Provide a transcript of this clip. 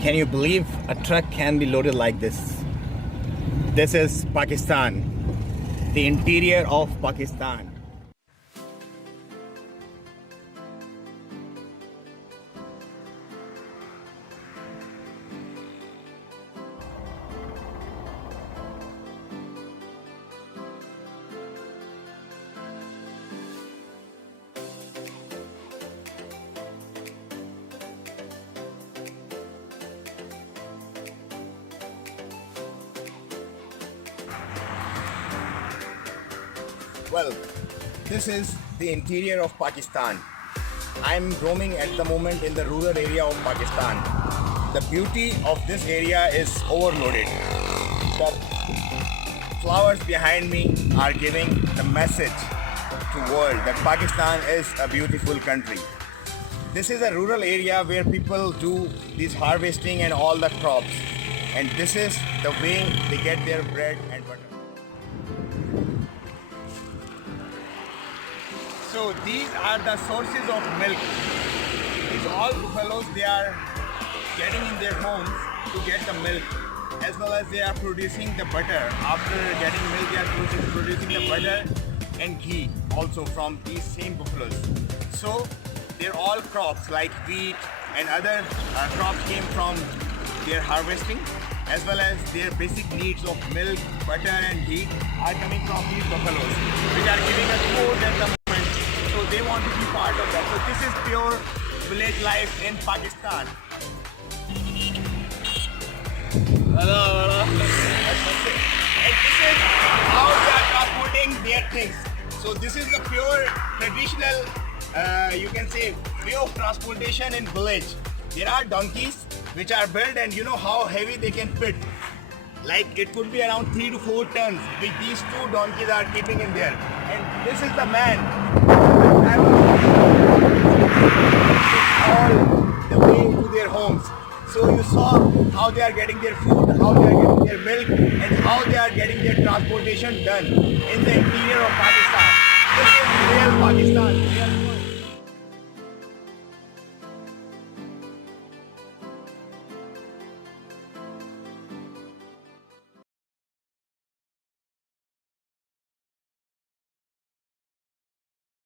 Can you believe a truck can be loaded like this? This is Pakistan, the interior of Pakistan. Well, this is the interior of Pakistan. I'm roaming at the moment in the rural area of Pakistan. The beauty of this area is overloaded. The flowers behind me are giving the message to the world that Pakistan is a beautiful country. This is a rural area where people do this harvesting and all the crops. And this is the way they get their bread and butter. So these are the sources of milk. These all buffaloes, they are getting in their homes to get the milk, as well as they are producing the butter. After getting milk, they are producing the butter and ghee also from these same buffaloes. So they're all crops like wheat and other crops came from their harvesting, as well as their basic needs of milk, butter and ghee are coming from these buffaloes, which are giving us food at the moment. So they want to be part of that. So this is pure village life in Pakistan. Hello. And this is how they are transporting their things. So this is the pure traditional, you can say, way of transportation in village. There are donkeys which are built, and you know how heavy they can fit. Like it could be around 3 to 4 tons, which these two donkeys are keeping in there. And this is the man all the way to their homes. So you saw how they are getting their food, how they are getting their milk, and how they are getting their transportation done in the interior of Pakistan. This is real Pakistan.